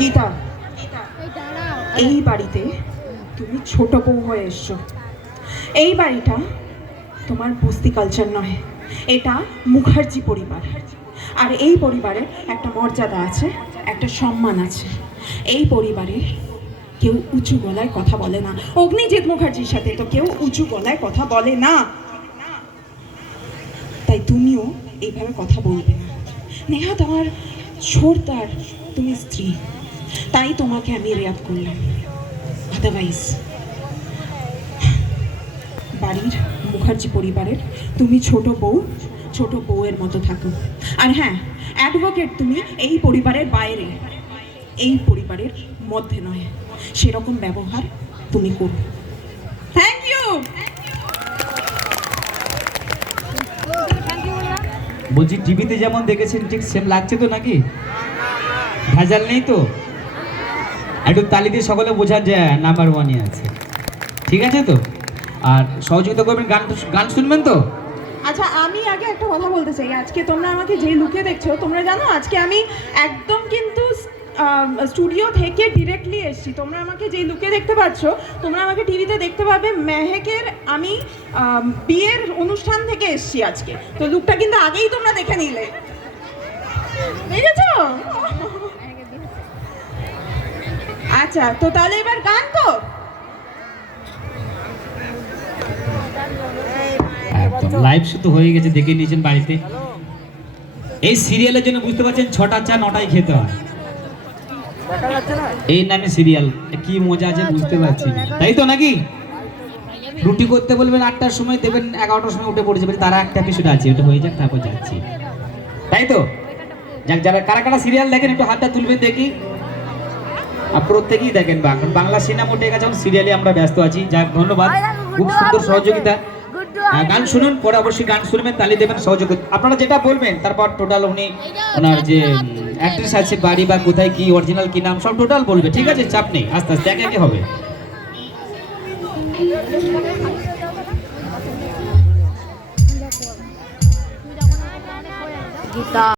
গীতা, এই বাড়িতে তুমি ছোট বউ হয়ে এসছো। এই বাড়িটা তোমার বস্তি কালচার নয়, এটা মুখার্জি পরিবার। আর এই পরিবারে একটা মর্যাদা আছে, একটা সম্মান আছে। এই পরিবারে কেউ উঁচু গলায় কথা বলে না। অগ্নিজিৎ মুখার্জির সাথে তো কেউ উঁচু গলায় কথা বলে না, তাই তুমিও এইভাবে কথা বলবে না। নেহাত আমার ছোটদার তুমি স্ত্রী, তাই তোমাকে আমি রেয়াত করলাম। আদারওয়াইজ বাড়ির মুখার্জি পরিবারের তুমি ছোট বউয়ের মতো থাকো। আর হ্যাঁ, অ্যাডভোকেট তুমি এই পরিবারের বাইরে, এই পরিবারের মধ্যে নয়, সেরকম ব্যবহার তুমি করো। Thank you. বলছি টিভিতে যেমন দেখেছেন ঠিক সেম লাগছে তো নাকি? ভেজাল নেই তো? একটু তালি দিয়ে সকলে বোঝান যে নাম্বার ওয়ানই আছে। ঠিক আছে তো? আর সহযোগিতা করবেন, গান শুনবেন তো? আচ্ছা, আমি আগে একটা কথা বলতে চাই। আজকে তোমরা আমাকে যে লুকে দেখছো, তোমরা জানো আজকে আমি একদম কিন্তু স্টুডিও থেকে ডিরেক্টলি এসেছি। তোমরা আমাকে যে লুকে দেখতে পাচ্ছ, তোমরা আমাকে টিভিতে দেখতে পাবে মেহেকের আমি বিয়ের অনুষ্ঠান থেকে এসেছি আজকে। তো লুকটা কিন্তু আগেই তোমরা দেখে নিলে, দেখেছো? আচ্ছা, তো তাহলে এবার গান তো একদম লাইভ শুধু হয়ে গেছে, দেখে নিয়েছেন বাড়িতে। এই সিরিয়ালের জন্য বুঝতে পারছেন 6টা চা 9টায় খেতে হয়। এই নামে সিরিয়াল, কি মজা আছে বুঝতে পারছি, তাই তো নাকি? রুটি করতে বলবেন 8টার সময়, দেবেন 11টার সময় উঠে পড়ে যাবেন। তারা একটা এপিসোড আছে, ওটা হয়ে যাক তারপর যাচ্ছি, তাই তো? যাক, যারা কারা কারা সিরিয়াল দেখেন একটু হাতটা তুলবেন দেখি। আর প্রত্যেকেই দেখেন, বাংলা সিনেমা উঠে গেছে, সিরিয়ালে আমরা ব্যস্ত আছি। যাক, ধন্যবাদ, খুব সুন্দর সহযোগিতা। গান শুনুন, পরে অবশ্যই গান শুনবেন, তালি দেবেন, সহযোগিতা আপনারা যেটা বলবেন, তারপর টোটাল ওনার যে অ্যাড্রেস আছে, বাড়ি বা কোথায় কি, অরিজিনাল কি নাম, সব টোটাল বলবে। ঠিক আছে, চাপ নেই, আস্তে আস্তে একে একে হবে। গীতা।